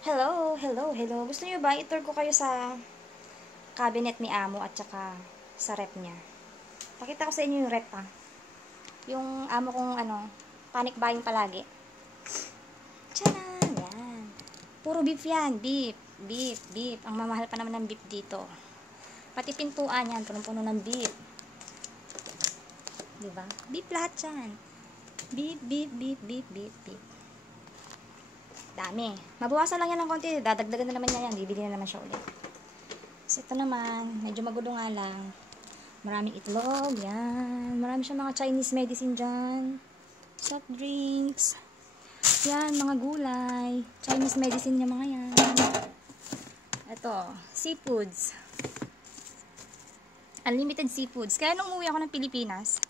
Hello, hello, hello. Gusto niyo ba i-tour ko kayo sa cabinet ni Amo at saka sa rep niya? Pakita ko sa inyo yung rep Yung amo kong panic buying palagi. Tchanan! Yan. Puro beef yan. Beef, beef, beef. Ang mamahal pa naman ng beef dito. Pati pintuan yan, punong-puno ng beef. Diba? Beef lahat yan. Beef, beef, beef, beef, beef, beef. Dami. Mabawasan lang yan ng konti. Dadagdagan na naman niya yan. Bibili na naman siya ulit. So, ito naman. Medyo magulo nga lang. Maraming itlog. Yan. Marami siyang mga Chinese medicine dyan. Soft drinks. Yan. Mga gulay. Chinese medicine niya mga yan. Ito. Seafoods. Unlimited seafoods. Kaya nung umuwi ako ng Pilipinas,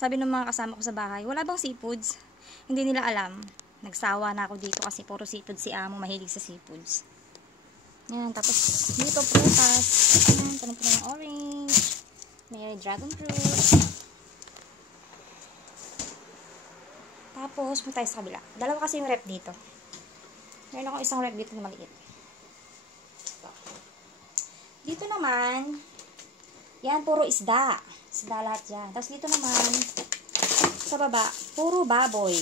sabi ng mga kasama ko sa bahay, wala bang seafoods? Hindi nila alam. Nagsawa na ako dito kasi puro seafood si Amo, mahilig sa seafoods. Yan, tapos dito prutas. Yan, punong-puno ng orange. May dragon fruit. Tapos, punta tayo sa kabila. Dalawa kasi yung rep dito. Meron akong isang rep dito na maliit. Dito naman, yan, puro isda. Isda lahat yan. Tapos dito naman, sa baba, puro baboy.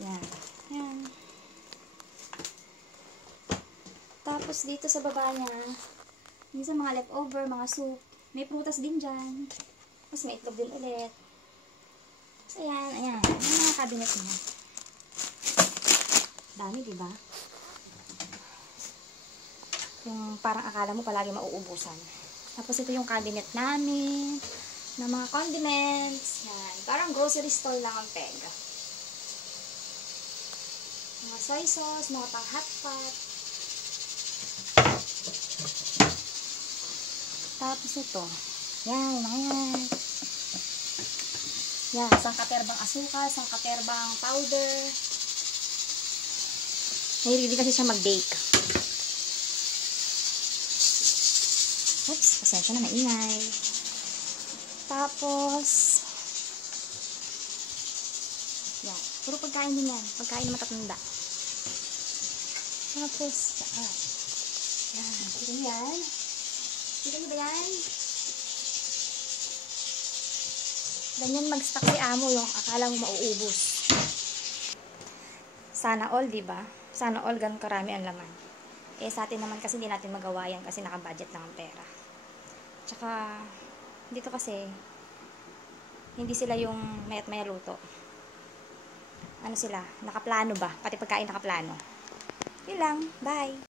Yan. Yan. Tapos dito sa baba niya, minsan mga leftover, mga soup. May prutas din dyan. Tapos may itlog din ulit. Tapos ayan, ayan. Ayan mga cabinet niya. Dami, diba? Yung parang akala mo palagi mauubusan. Tapos ito yung cabinet namin, na mga condiments. Yan. Parang grocery store lang ang peg. Mga soy sauce, mga pang hotpot. Tapos ito. Yan, mga yan. Yan, sangkaterbang asukal, sangkaterbang powder. Nahilig kasi siya mag-bake. Oops, pasensya na, maingay. Tapos, yan. Puro pagkain din yan. Pagkain na matatanda. Tapos, yan. Yan. Ito yan. Ito ba yan? Ganyan mag-stock si Amo yung akala mo mauubos. Sana all, diba? Sana all ganun karami ang laman. Eh, sa atin naman kasi hindi natin magawa yan kasi naka-budget lang ang pera. Tsaka, dito kasi, hindi sila yung mayat maya luto. Ano sila? Nakaplano ba? Pati pagkain nakaplano. Yun lang. Bye!